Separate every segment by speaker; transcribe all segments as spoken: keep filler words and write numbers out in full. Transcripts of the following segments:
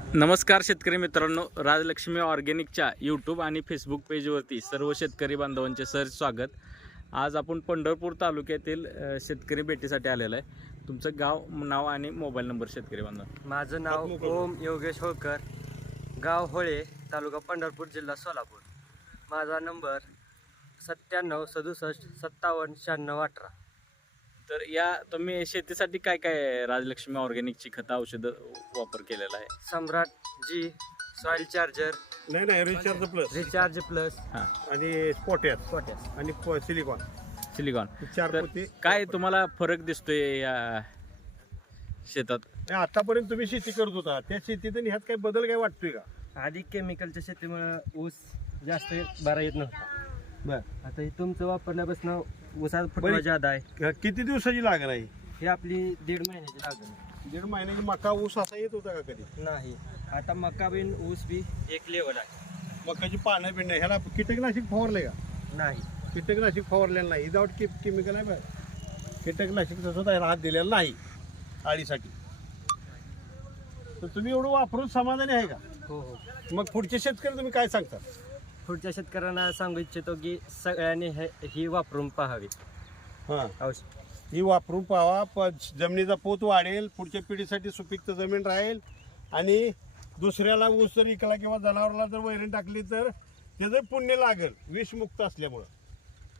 Speaker 1: नमस्कार शेतकरी मित्रांनो, राजलक्ष्मी ऑर्गॅनिकच्या यूट्यूब आणि फेसबुक पेजवरती सर्व शेतकरी बांधवांचे सहर्ष स्वागत. आज आपण पंढरपूर तालुक्यातील अ, शेतकरी भेटीसाठी आलेलो आहे. तुमचं गाव, नाव आणि मोबाईल नंबर शेतकरी बांधव.
Speaker 2: माझं नाव ओम योगेश होळकर, गाव होळे, तालुका पंढरपूर, जिल्हा सोलापूर. माझा नंबर सत्त्याण्णव सदुसष्ट सत्तावन्न शहाण्णव अठरा.
Speaker 1: तर या तुम्ही शेतीसाठी काय काय राजलक्ष्मी ऑर्गॅनिकची खतं औषधं वापर केलेला आहे?
Speaker 2: सम्राट जी, सॉइल चार्जर,
Speaker 3: नाही नाही रिचार्ज प्लस
Speaker 2: रिचार्ज प्लस
Speaker 1: हां,
Speaker 3: आणि पोटॅश
Speaker 2: पोटॅश.
Speaker 3: आणि सिलिकॉन
Speaker 1: सिलिकॉन.
Speaker 3: चार
Speaker 1: तर
Speaker 3: पोते.
Speaker 1: काय तुम्हाला फरक दिसतोय या शेतात?
Speaker 3: नाही, आतापर्यंत तुम्ही शेती करत होता त्या शेतीत आणि ह्यात काही बदल काय वाटतोय का?
Speaker 2: आधी केमिकलच्या शेतीमुळे ऊस जास्त बरा येत नव्हता.
Speaker 3: बर,
Speaker 2: आता हे तुमचं वापरल्यापासून ऊसाचा फुटवा जादा आहे.
Speaker 3: किती दिवसाची लागण आहे?
Speaker 2: हे आपली दीड महिन्याची लागण आहे.
Speaker 3: दीड महिन्याची मका ऊस असा येत होता का कधी?
Speaker 2: नाही, आता मका बिन ऊस बी एक लेवल आहे.
Speaker 3: मकाची पानं बिन ह्याला कीटकनाशक फवारले का?
Speaker 2: नाही,
Speaker 3: कीटकनाशक फवारलेलं नाही. विदाउट कि केमिकल आहे बरं. कीटकनाशक सुद्धा ह्याला हात दिलेला नाही आळीसाठी. तर तुम्ही एवढं वापरून समाधानी आहे का?
Speaker 2: हो हो.
Speaker 3: मग पुढचे शेतकरी तुम्ही काय सांगता?
Speaker 2: पुढच्या शेतकऱ्यांना सांगू इच्छितो की सगळ्यांनी हे ही वापरून पाहावी
Speaker 3: हां,
Speaker 2: औषध.
Speaker 3: ही वापरून पाहावा. प जमिनीचा पोत वाढेल, पुढच्या पिढीसाठी सुपीक जमीन राहील आणि दुसऱ्याला ऊस जर इकला किंवा जनावराला जर वैरण टाकली तर त्याचं पुण्य लागेल, विषमुक्त असल्यामुळं.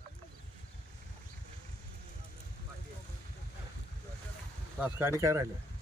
Speaker 3: बस, आणि काय राहिलं?